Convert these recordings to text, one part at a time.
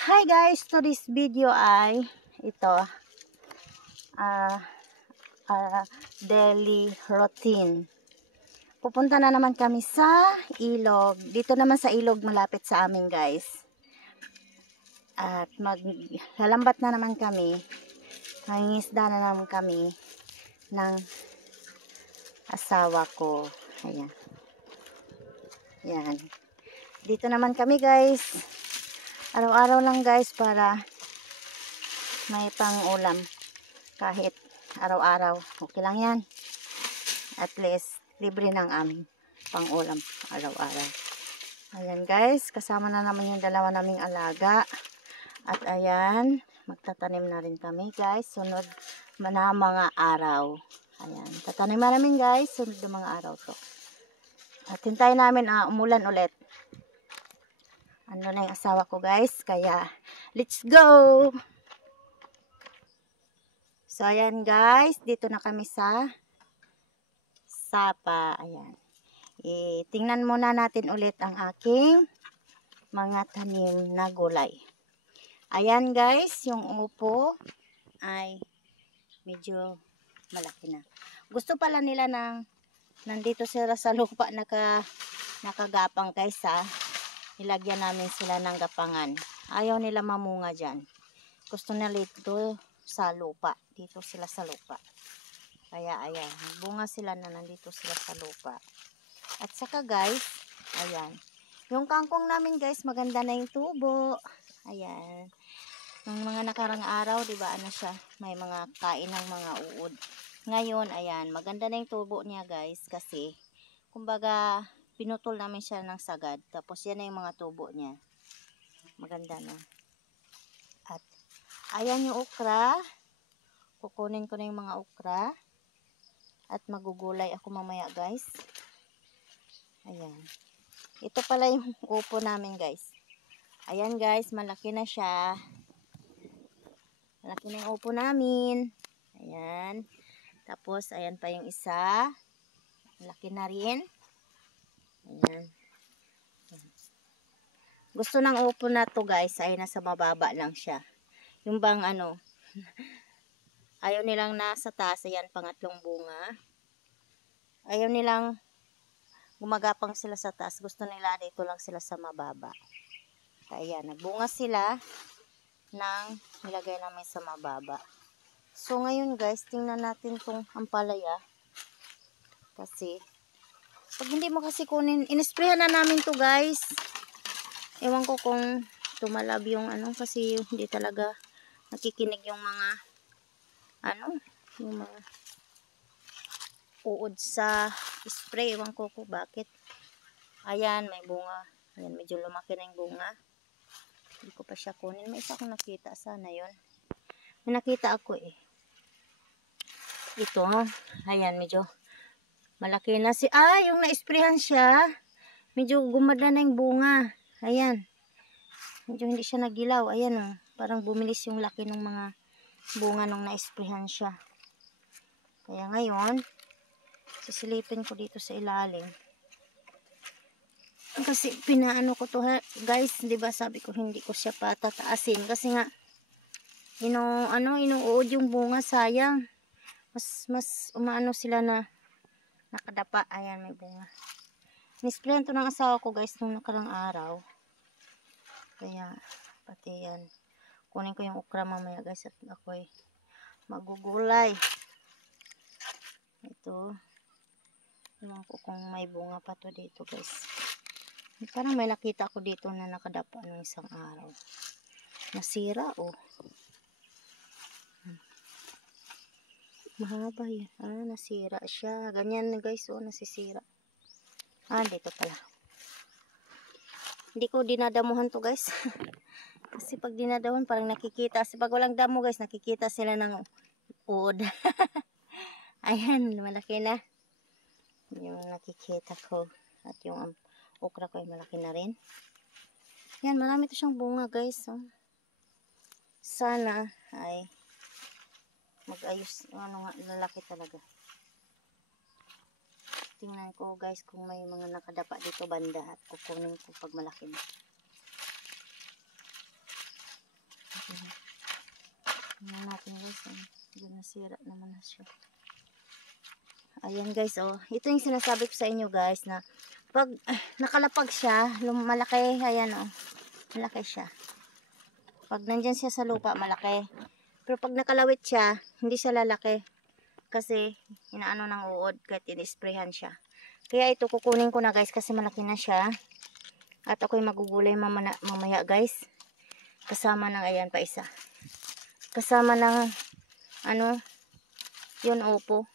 Hi guys, to this video ay ito daily routine. Pupunta na naman kami sa ilog. Dito naman sa ilog malapit sa amin guys. At maglalambat na naman kami. Mangingisda na naman kami ng asawa ko. Ayan. Yan. Dito naman kami guys. Araw-araw lang guys para may pang-ulam. Kahit araw-araw. Okay lang yan. At least libre ng aming pang-ulam araw-araw. Ayan guys. Kasama na naman yung dalawa naming alaga. At ayan. Magtatanim na rin kami guys. Sunod na mga araw. Ayan. Tatanim na namin guys. Sunod na mga araw to. At hintayin namin umulan ulit. Ano na yung asawa ko guys. Kaya, let's go! So, ayan guys. Dito na kami sa Sapa. Ayan. Tingnan muna natin ulit ang aking mga tanim na gulay. Ayan guys. Yung upo ay medyo malaki na. Gusto pala nila ng nandito sila sa lupa nakagapang kaysa nilagyan namin sila ng gapangan. Ayaw nila mamunga dyan. Gusto nila dito sa lupa. Dito sila sa lupa. Kaya ayan. Bunga sila na nandito sila sa lupa. At saka guys, ayan. Yung kangkong namin guys, maganda na yung tubo. Ayan. Yung mga nakarang araw, diba ano siya? May mga kain ng mga uod. Ngayon, ayan. Maganda na yung tubo niya guys. Kasi, kumbaga, pinutol namin siya ng sagad. Tapos yan na yung mga tubo niya. Maganda na. At ayan yung okra. Kukunin ko na yung mga okra. At magugulay ako mamaya guys. Ayan. Ito pala yung upo namin guys. Ayan guys, malaki na siya. Malaki na yung upo namin. Ayan. Tapos ayan pa yung isa. Malaki na rin. Ayan. Gusto ng upo na to guys ay nasa mababa lang siya. Yung bang ano, ayaw nilang nasa taas. Ayan, pangatlong bunga. Ayaw nilang gumagapang sila sa taas. Gusto nila dito lang sila sa mababa. Kaya nagbunga sila ng nilagay namin sa mababa. So ngayon guys, tingnan natin tong ampalaya. Kasi pag hindi mo kasi kunin, inisprayan na namin to guys. Ewan ko kung tumalab yung ano, kasi hindi talaga nakikinig yung mga ano, yung mga uod sa spray. Ewan ko kung bakit. Ayan, may bunga. Ayan, medyo lumaki na yung bunga. Hindi ko pa siya kunin. May isa akong nakita. Sana yun. May nakita ako eh. Ito, ayan, medyo malaki na si, yung na-sprayhan siya, medyo gumanda na yung bunga. Ayan. Medyo hindi siya nagilaw. Ayan o. Parang bumilis yung laki ng mga bunga nung na-sprayhan siya. Kaya ngayon, sisilipin ko dito sa ilalim. Kasi pinaano ko to guys. Diba sabi ko hindi ko siya patataasin. Kasi nga, inuud yung bunga. Sayang. Mas umaano sila na nakadapa. Ayan, may bunga. Nisprayan to ng asawa ko guys nung nakarang araw. Kaya pati yan. Kunin ko yung okra mamaya guys at ako'y magugulay. Ito. Ewan ko kung may bunga pa to dito guys. Parang may nakita ko dito na nakadapa ng isang araw. Nasira oh. Mahaba yan. Nasira siya. Ganyan guys oh, nasisira. Dito pala. Hindi ko dinadamuhan to guys. Kasi pag dinadamuhan parang nakikita. Kasi pag walang damo guys, nakikita sila ng uod. Ayan, malaki na. Yung nakikita ko. At yung okra ko ay malaki na rin. Yan, marami to siyang bunga guys. Oh. Sana ay mag-ayos. Ano nga, lalaki talaga. Tingnan ko guys kung may mga nakadapa dito banda at kukunin ko pag malaki na. guys. Doon nasira naman na siya. Ayan guys, oh. Ito yung sinasabi ko sa inyo guys na pag nakalapag siya, malaki, ayan oh. Malaki siya. Pag nandyan siya sa lupa, malaki. Pero pag nakalawit siya, hindi siya lalaki. Kasi inaano ng uod kahit in-sprayhan siya. Kaya ito kukunin ko na guys kasi malaki na siya. At ako'y magugulay mamaya guys. Kasama ng ayan pa isa. Kasama ng ano, yun upo.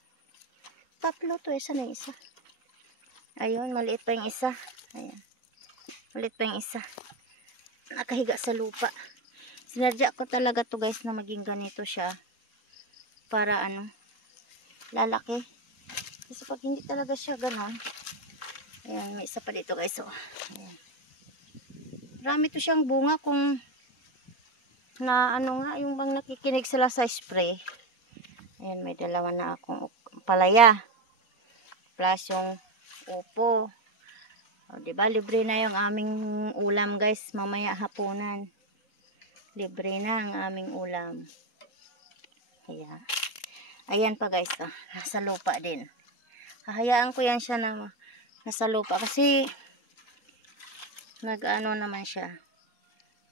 Tatlo to, isa na isa. Ayun, maliit pa yung isa. Ayan. Maliit pa yung isa. Nakahiga sa lupa. Sinadya ko talaga to guys na maging ganito siya. Para ano, lalaki. Kasi pag hindi talaga siya ganon. Ayan, may isa pa dito guys. Oh. Ayan. Marami to siyang bunga kung na ano nga, yung bang nakikinig sila sa spray. Ayan, may dalawa na akong palaya. Plus yung upo. O, diba, libre na yung aming ulam guys. Mamaya hapunan. Libre na ang aming ulam. Ayan. Ayan pa guys. Oh, nasa lupa din. Hahayaan ko yan siya na nasa lupa. Kasi nag-ano naman siya.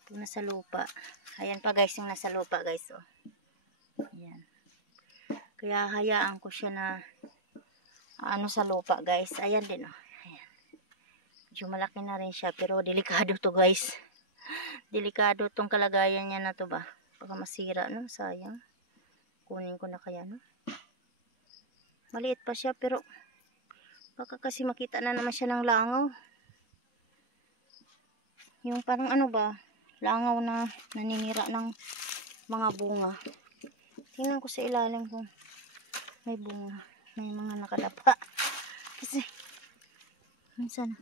Pag nasa lupa. Ayan pa guys yung nasa lupa guys. Oh. Ayan. Kaya hayaan ko siya na ano sa lupa guys. Ayan din oh. Ayan. Medyo malaki na rin siya pero delikado to guys. Delikado tong kalagayan niya na to ba. Baka masira no, sayang. Kunin ko na kaya no. Maliit pa siya pero baka kasi makita na naman siya ng langaw. Yung parang ano ba, langaw na naninira ng mga bunga. Tingnan ko sa ilalim kung may bunga. May mga nakadapa. Kasi, minsan,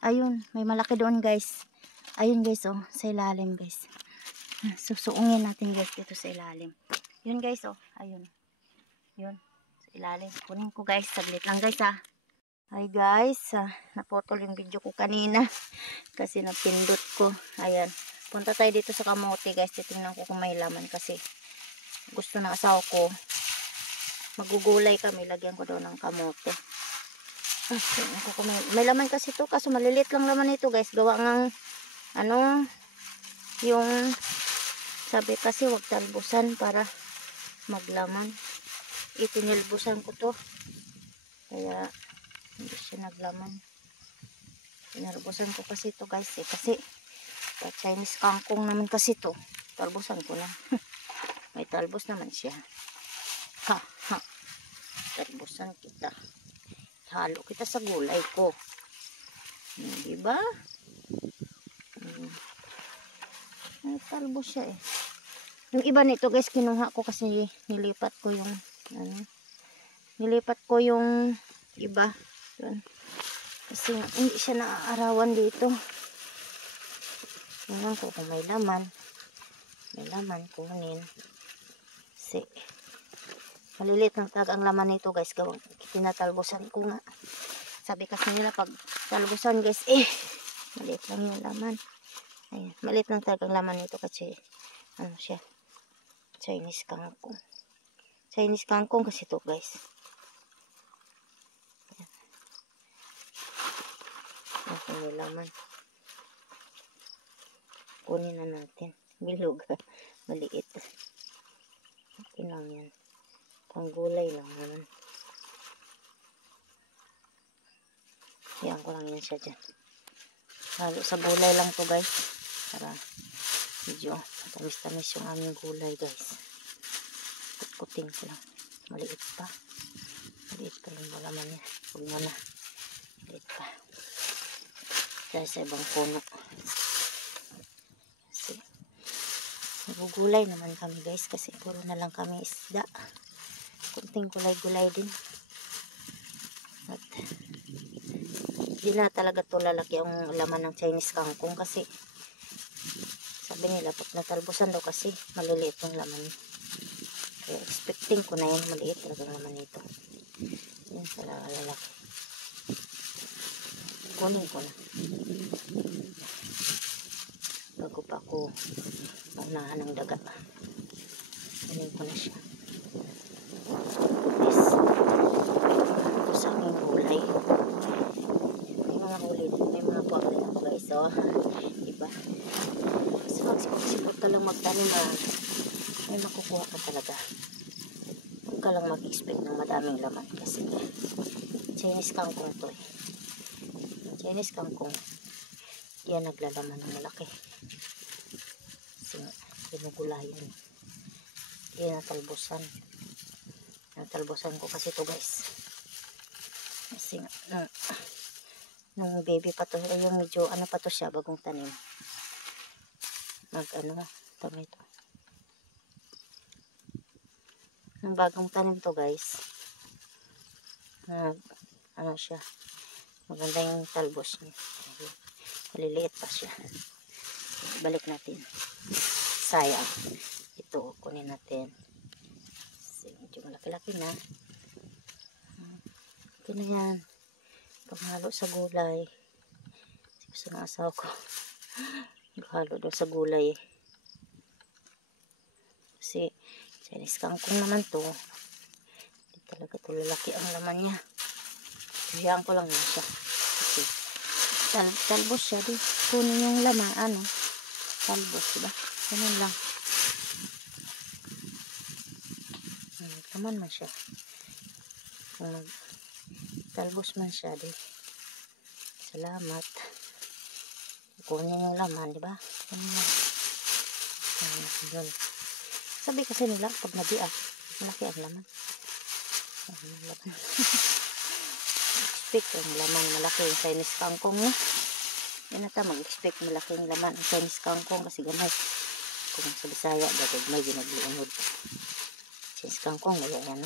ayun, may malaki doon guys. Ayun guys, oh, sa ilalim guys. Susuungin natin guys dito sa ilalim. Yun guys, oh, ayun. Yun, sa ilalim. Kunin ko guys, saglit lang guys ah. Hi guys, naputol yung video ko kanina. Kasi napindot ko. Ayan, punta tayo dito sa kamote guys. Titingnan ko kung may laman kasi gusto na asawa ko. Magugulay kami, lagyan ko daw ng kamote. May laman kasi ito, kaso maliliit lang laman ito guys. Gawa ng, ano, yung, sabi kasi wag talbusan para maglaman. Itinilbusan ko to. Kaya, hindi siya naglaman. Tinalbusan ko kasi ito guys. Kasi, Chinese kangkong naman kasi ito. Talbusan ko na. May talbos naman siya. Ha, ha. Talbusan kita. Halo kita sa gulay ko. Diba? May talbos siya eh. Yung iba nito guys, kinuha ko kasi nilipat ko yung, ano, nilipat ko yung iba. Yun. Kasi hindi siya naaarawan dito. Tingnan ko kung may laman. May laman, kunin. Kasi, maliliit lang talaga ang laman nito guys. Gawang tinatalbusan ko nga. Sabi kasi nila pag talbusan guys, maliit lang yung laman. Ayan, maliit lang talaga ang laman nito kasi, ano siya, Chinese kangkong. Chinese kangkong kasi ito guys. Ayan. Ayan yung laman. Kunin na natin. Bilog. Maliit. Okay lang yan. Panggulay lang naman. Iyan ko lang yan siya dyan. Lalo sa gulay lang to guys. Para medyo tamis-tamis yung aming gulay guys. Kutkuting ko lang. Maliit pa. Maliit pa yung balaman niya. Huwag mo na. Maliit pa. Dahil sa ibang puno. Kasi nagugulay naman kami guys. Kasi puro na lang kami isda. Kunting gulay-gulay din. At di na talaga to lalaki ang laman ng Chinese kangkong kasi sabi nila pag natalbusan daw kasi maliliit yung laman. Kaya expecting ko na yan maliit talaga ang laman nito. Yan talaga lalaki. Kunin ko na. Bago pa ako maunahan ng daga. Tanim ko na siya. Yes. Ito sa aking gulay. May mga huli din. May mga buwak din ako guys. So, diba? So, magsipag-sipag ka lang magtanim may makukuha ka talaga. Huwag ka lang mag-expect ng madaming laman kasi Chinese kangkong to eh. Chinese kangkong yan naglalaman ng malaki kasi pinugulayan yan natalbusan ko kasi to guys kasi nung baby pa to yung medyo ano pa to siya bagong tanim tomato nung bagong tanim to guys ano siya maganda yung talbos niya maliliit pa siya balik natin sayang ito kunin natin medyo malaki-laki na ito na yan paghalo sa gulay gusto ng asawa ko paghalo daw sa gulay kasi Chinese kangkong naman to hindi talaga to lalaki ang laman niya hiyaan ko lang yun siya kasi talbos siya di kunin yung laman talbos diba ganun lang laman man siya kung talbos man siya di salamat kunin yung laman diba ganun sabi kasi nila pag nabiak malaki ang laman expect ang laman malaki yung Chinese kangkong na yan ata mag-expect malaki yung laman ang Chinese kangkong kasi gamay kung sa Bisaya gagawin may ginag-unod Chinese kangkong may yan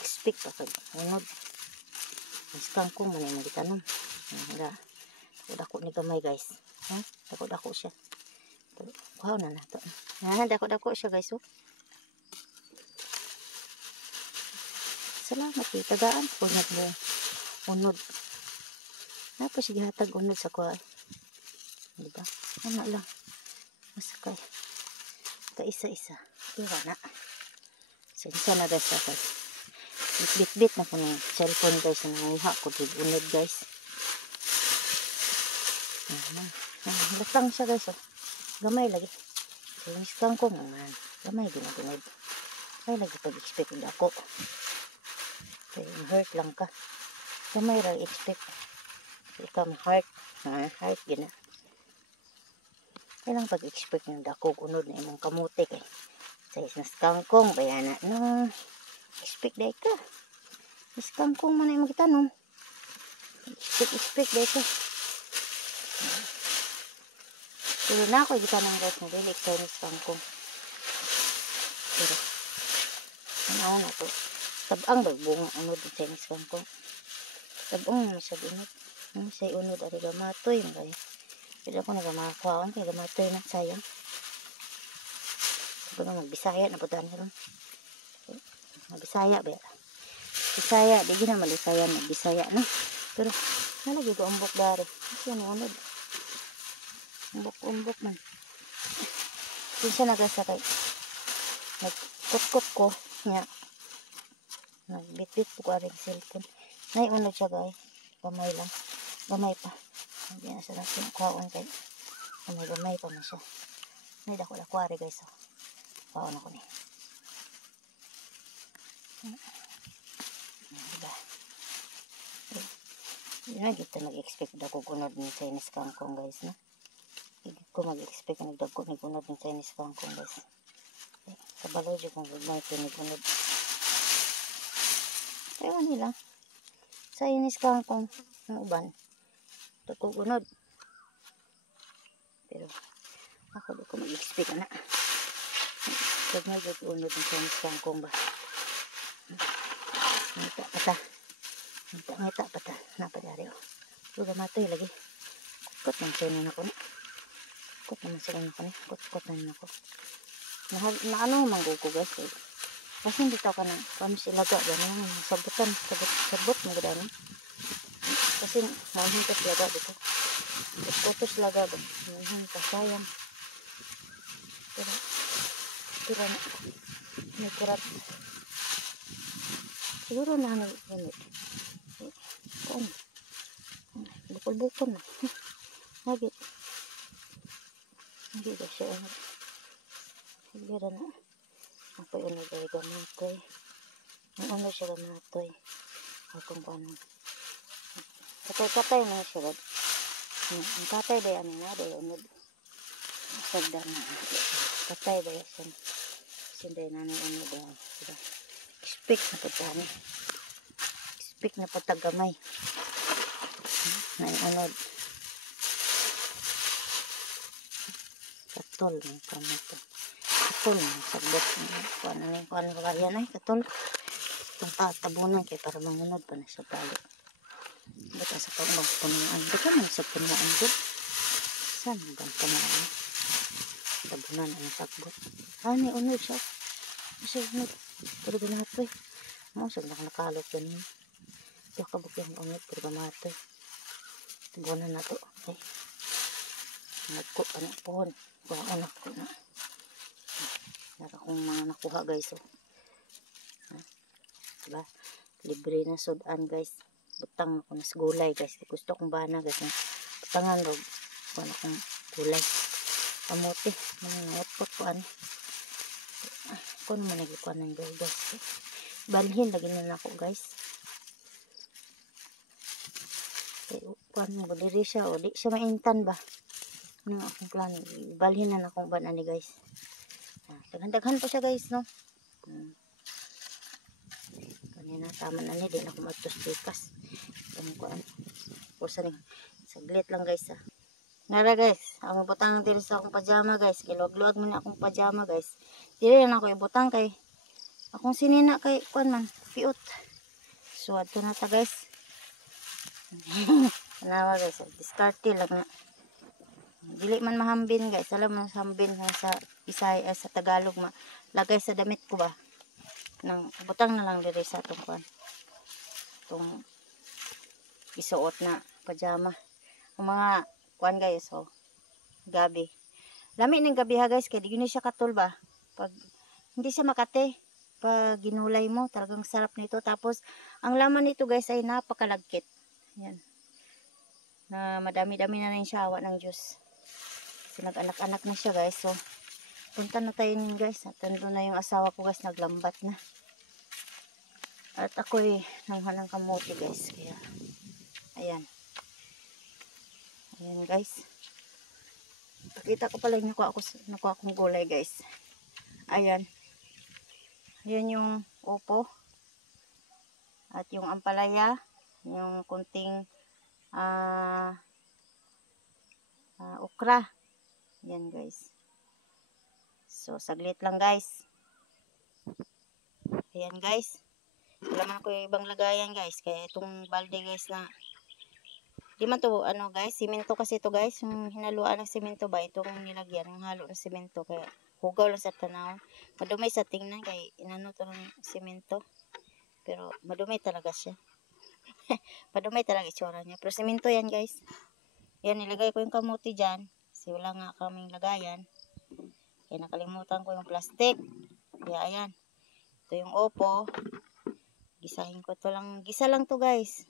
expect pa pag unod Chinese kangkong man yung magitanong dako ni gamay guys dako siya wow na nato dako siya guys salamat tagaan po unod napos sige hatag unod sa kuha diba lang masakay isa diba na isa na guys bit na po ng cellphone guys na nangiha ko unod guys latang siya guys gamay lagi Chinese kangkong gamay ginag-unod ay lagi pag-expect hindi ako pero hurt lang ka gamay lang expect ikaw heart gina kailang pag-expect ng dako unod na imong kamuti kay Chinese kangkong bayana expect day ka Chinese kangkong man imong gitanong expect day ka pero na ako gitanong guys na dili Chinese kangkong pero ano na to tabang bagbunga unod ng Chinese kangkong tabang sa unod sa unod ari gamatoy guys pero ako nagamakakuhaan kay gamatoy na sayang sabi nga magbisaya na po daan ron magbisaya ba Bisaya di gina malisaya magbisaya no pero nalagi ko umbok dari kasi ano unod umbok man kinsa nagasakay nagkutkot ko nya nagbitbit ko aring cellphone naiunod siya guys gamay lang gamay pa hindi na sa natin kuhaan kay gamay pa man siya naidako ari guys kuhaan ako ni diba yun na kita nag-expect dako gunod ng Chinese kangkong guys no hindi ko mag-expect na nagdagko ni gunod ng Chinese kangkong guys kabalo dyan kung gagmay ito ni gunod ewan nila Chinese kangkong ng uban dagko gunod pero ako di ko mag-expect na gagmay dagko gunod ng Chinese kangkong ba ngita pata napadari pero gamatoy lagi kot man siya na ako kot naman sila na ako kot na ako na ano manggugo guys kasi hindi tao ka na kami sila gano'n sabutan sabot mo gano'n kasi mahintas laga dito putos laga mahintas sayang pero sira na. May kurat. Siguro na ano yun. Kuan. Bukol-bukol na. Lagi. Hindi ba siya ano. Siguro na. Apa yun na gaya gamatoy. Ang ano siya gamatoy. Atong paano. Katay-katay na siya. Ang katay ba yan nga. Dahil unod. Sagdan na. Katay ba yan siya. Sinday na na unod. Speak na pagkani. Speak na patagamay. Unod. Katol. Katol. Sagbot. Kuan ba yan ay. Katol. Itong tabunan kayo para mangunod pa na siya talo. Baka sa pag magpunuan. Baka man sa punuan doon. Saan hanggang punuan? Tabunan ang sagbot. Ni unod siya. Siya unod. Pero ganatoy. Siya nakalot ganun. Ito kabuk yung unod. Pero ganatoy. Tabunan na to. Okay. Nagko pa na pohon. Kung anak ko na. Nara kong mga nakuha guys. Diba? Libre na sudan guys. Butang ako nas gulay guys. Gusto kong bana guys. Butangan log. Kung akong gulay. Kamote. Nangangot ko ano. Kung naman nagikuan ng guys. Balhin lagi na ako guys. Kuan mo diri siya o di siya maintan ba. Ano akong plan. Balhin na akong bana ni guys. Daghan-daghan pa siya guys no. Kanina tama na ni din ako matos pikas. Ang kuan. Kursa ni saglit lang guys ha. Nara guys, ang butang diri sa akong pajama guys. Kilog-luag man akong pajama guys. Dili na ako ibutang kay akong sinina kay kuan man piot. So adto na ta guys. Nawa guys, diskarte lang na. Dili man mahambin guys. Alam mo hambin sa Bisaya sa Tagalog lagay sa damit ko ba. Nang butang na lang diri sa atong kuan. Itong isuot na pajama. Ang mga kuan guys gabi. Lami ng gabi ha guys kaya di yun siya katul ba. Pag hindi siya makate pag ginulay mo talagang sarap nito. Tapos ang laman nito guys ay napakalagkit. Yan. Na madami-dami na rin siya awa ng Diyos. Kasi nag-anak-anak na siya guys. So punta na tayo nun guys. At nandun na yung asawa ko guys naglambat na. At ako'y nanghanang kamote guys. Kaya ayan. Ayan guys. Pakita ko pala nakuha akong gulay guys. Ayan. Ayan yung upo. At yung ampalaya. Yung kunting okra. Ayan guys. So saglit lang guys. Ayan guys. Wala man ako yung ibang lagayan guys. Kaya itong balde guys na di man to ano guys, simento kasi to guys, yung hinaluan ng simento ba, itong nilagyan, yung halo ng simento, kaya hugaw lang sa tanaw. Madumi sa tingnan, kaya inano to ng simento, pero madumi talaga siya. Madumi talaga itsura niya, pero simento yan guys. Yan, nilagay ko yung kamuti dyan, kasi wala nga kaming lagayan, kaya nakalimutan ko yung plastic, kaya ayan, ito yung opo, gisahin ko to lang, gisa lang to guys.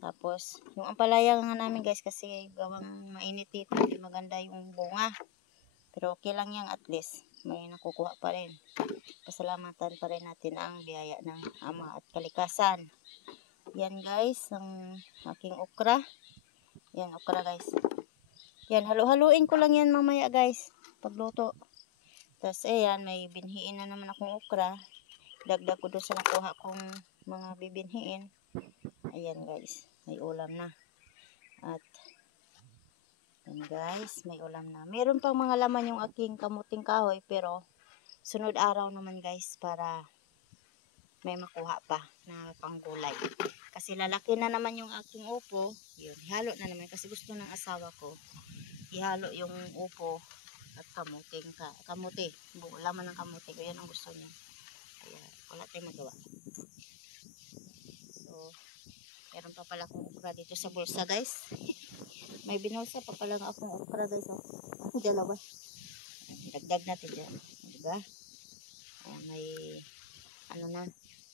Tapos, yung ampalaya nga namin guys kasi gawang mainit dito, hindi maganda yung bunga. Pero okay lang yan at least. May nakukuha pa rin. Pasalamatan pa rin natin ang biyaya ng Ama at kalikasan. Yan guys, ang aking okra. Yan, okra guys. Yan, halu-haluin ko lang yan mamaya guys. Pagluto. Tapos ayan, may binhiin na naman akong okra. Dagdag ko doon sa nakuha kong mga bibinhiin. Ayan guys, may ulam na. At ayan guys, may ulam na. Meron pang mga laman yung aking kamuting kahoy, pero sunod araw naman guys para may makuha pa na panggulay. Kasi lalaki na naman yung aking upo. Yun, ihalo na naman kasi gusto ng asawa ko. Ihalo yung upo at kamuti. Laman ng kamuti ko, yan ang gusto niya. Kaya wala tayong magawa. So, meron pa pala akong okra dito sa bulsa guys. May binulsa pa pala akong okra guys. Dalawa. Dagdag natin dyan. Diba? Ayan, may ano na,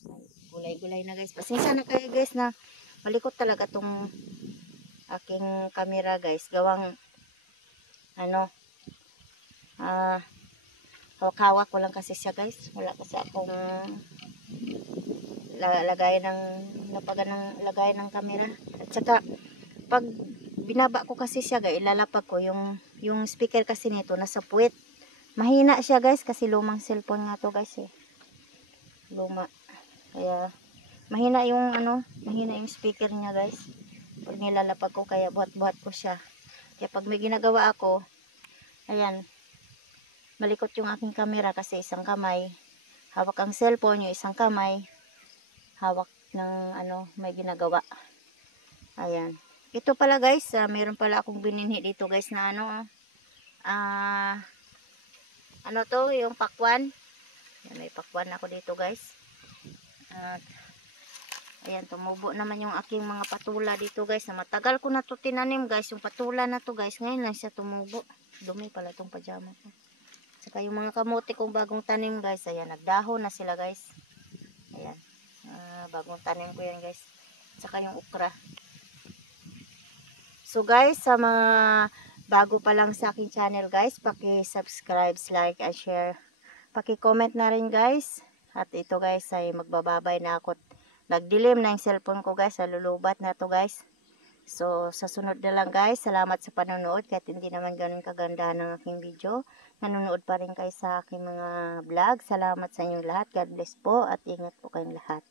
may gulay-gulay na guys. Pasensya na kayo guys na malikot talaga tong aking camera guys. Gawang ano, hawak-hawak ko lang kasi siya guys. Wala kasi akong lagayan ng camera. At saka pag binaba ko kasi siya guys, ilalapag ko yung speaker kasi nito nasa puwet. Mahina siya guys kasi lumang cellphone nga to guys eh. Luma. Kaya mahina yung speaker niya guys. Pag nilalapag ko kaya buhat-buhat ko siya. Kaya pag may ginagawa ako, ayan, malikot yung aking camera kasi isang kamay hawak ang cellphone, yung isang kamay hawak ng may ginagawa. Ayan. Ito pala guys, meron pala akong bininhi dito guys na yung pakwan. Ayan, may pakwan ako dito guys. At ayan, tumubo naman yung aking mga patula dito guys. Matagal ko na to tinanim guys. Yung patula na to guys, ngayon lang siya tumubo. Dumi pala itong pajama ko. Saka yung mga kamote kong bagong tanim guys, ayan, nagdahon na sila guys. Ayan, bagong tanim ko yan guys. Saka yung okra. So guys, sa mga bago pa lang sa aking channel guys, paki-subscribe, like, and share. Paki-comment na rin guys. At ito guys ay magbababay na ako. Nagdilim na yung cellphone ko guys, lulubat na to guys. So sa sunod na lang guys, salamat sa panonood. Kahit hindi naman ganun kaganda ng aking video, nanonood pa rin kayo sa aking mga vlog. Salamat sa inyong lahat. God bless po at ingat po kayong lahat.